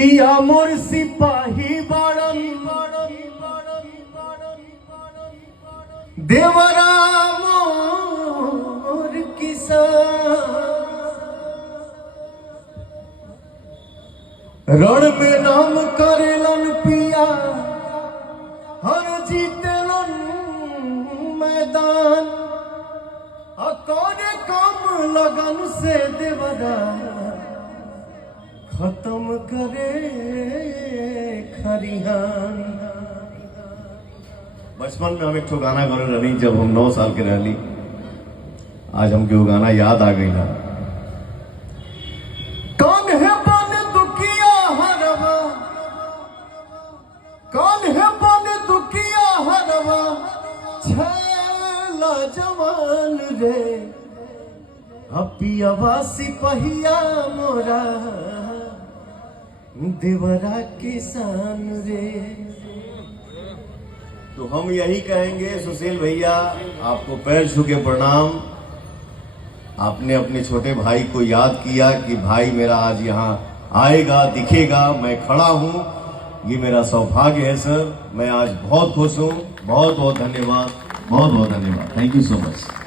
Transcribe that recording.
पिया मोर सिपाही बाड़न देवरा मोर किसान रण में नाम करेलन पिया हर जीतेलन मैदान कौने काम लगन से देवरा खत्म करे खरिहान। बचपन में हम एक गाना गा रही जब हम 9 साल के रहली। आज हमके वो गाना याद आ गई ना। कौन है बन दुखिया हरवा, कौन है बन दुखिया हरवा, छेला जवान रे पियावा सिपहिया मोरा देवरा किसान रे। तो हम यही कहेंगे सुशील भैया, आपको पैर छू के प्रणाम। आपने अपने छोटे भाई को याद किया कि भाई मेरा आज यहाँ आएगा, दिखेगा, मैं खड़ा हूँ, ये मेरा सौभाग्य है सर। मैं आज बहुत खुश हूँ। बहुत बहुत धन्यवाद, बहुत बहुत धन्यवाद। Thank you so much.